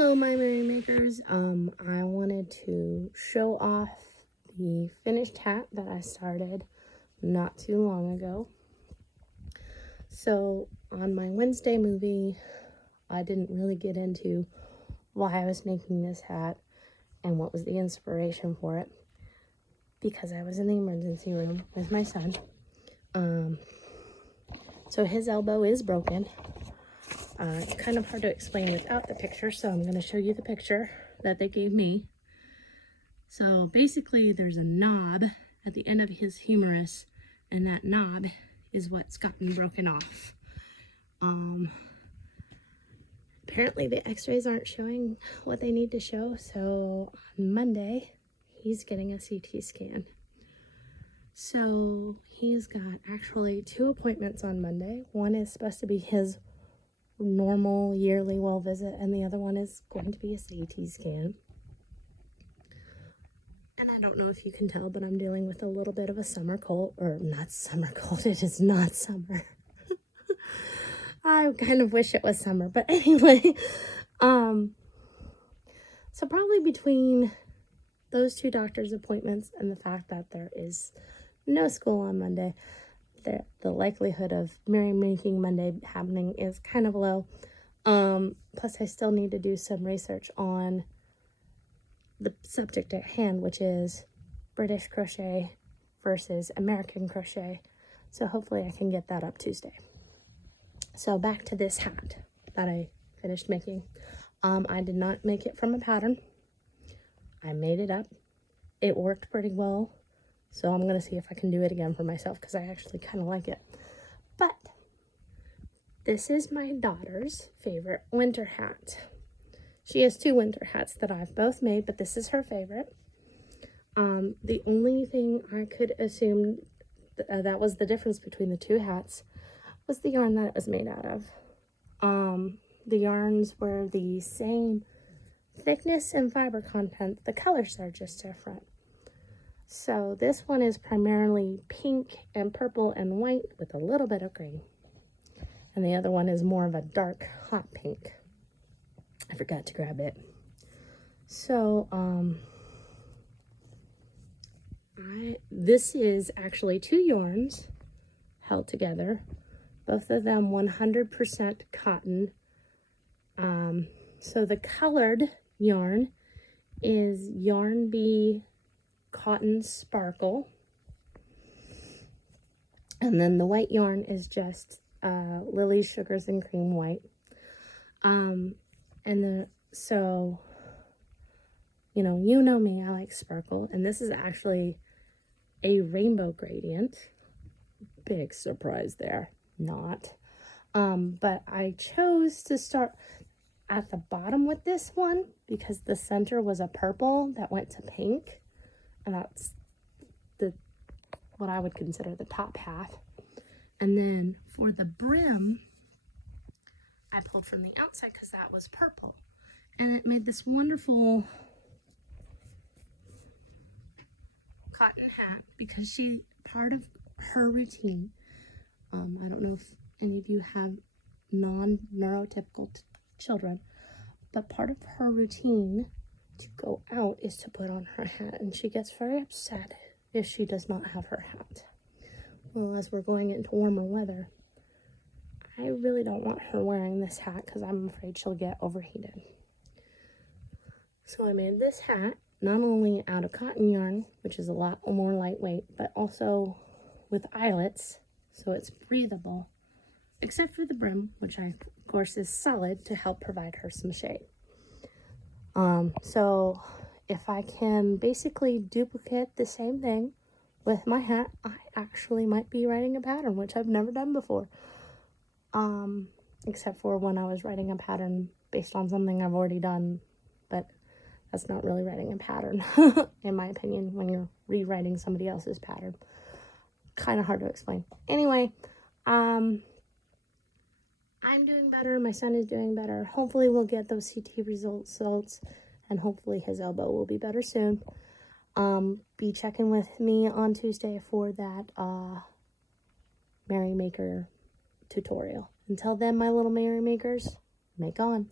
Hello, my merrymakers. I wanted to show off the finished hat that I started not too long ago. So on my Wednesday movie, I didn't really get into why I was making this hat and what was the inspiration for it, because I was in the emergency room with my son. So his elbow is broken. It's kind of hard to explain without the picture, so I'm going to show you the picture that they gave me. So basically there's a knob at the end of his humerus, and that knob is what's gotten broken off. Apparently the x-rays aren't showing what they need to show, so on Monday he's getting a CT scan. So he's got actually 2 appointments on Monday. One is supposed to be his normal yearly well visit, and the other one is going to be a CT scan. And I don't know if you can tell, but I'm dealing with a little bit of a summer cold, or not summer cold, it is not summer. I kind of wish it was summer, but anyway, so probably between those 2 doctor's appointments and the fact that there is no school on Monday, the likelihood of Merrymaking Monday happening is kind of low. Plus I still need to do some research on the subject at hand, which is British crochet versus American crochet. So hopefully I can get that up Tuesday. So back to this hat that I finished making. I did not make it from a pattern. I made it up. It worked pretty well. So I'm going to see if I can do it again for myself, because I actually kind of like it. But this is my daughter's favorite winter hat. She has 2 winter hats that I've both made, but this is her favorite. The only thing I could assume that was the difference between the 2 hats was the yarn that it was made out of. The yarns were the same thickness and fiber content. The colors are just different. So this one is primarily pink and purple and white with a little bit of green. And the other one is more of a dark hot pink. I forgot to grab it. So, this is actually 2 yarns held together. Both of them 100% cotton. So the colored yarn is Yarn Bee Cotton Sparkle, and then the white yarn is just Lily's Sugars and Cream White. So you know me, I like sparkle, and this is actually a rainbow gradient. Big surprise there. Not but I chose to start at the bottom with this one because the center was a purple that went to pink, and that's what I would consider the top half. And then for the brim, I pulled from the outside because that was purple, and it made this wonderful cotton hat, because part of her routine, I don't know if any of you have non-neurotypical children, but part of her routine to go out is to put on her hat, and she gets very upset if she does not have her hat. Well, as we're going into warmer weather, I really don't want her wearing this hat because I'm afraid she'll get overheated. So I made this hat not only out of cotton yarn, which is a lot more lightweight, but also with eyelets, so it's breathable, except for the brim, which of course is solid to help provide her some shade. So if I can basically duplicate the same thing with my hat, I actually might be writing a pattern, which I've never done before. Except for when I was writing a pattern based on something I've already done, but that's not really writing a pattern, in my opinion, when you're rewriting somebody else's pattern. Kind of hard to explain. Anyway, I'm doing better. My son is doing better. Hopefully we'll get those CT results, and hopefully his elbow will be better soon. Be checking with me on Tuesday for that Merrymaker tutorial. Until then, my little Merrymakers, make on.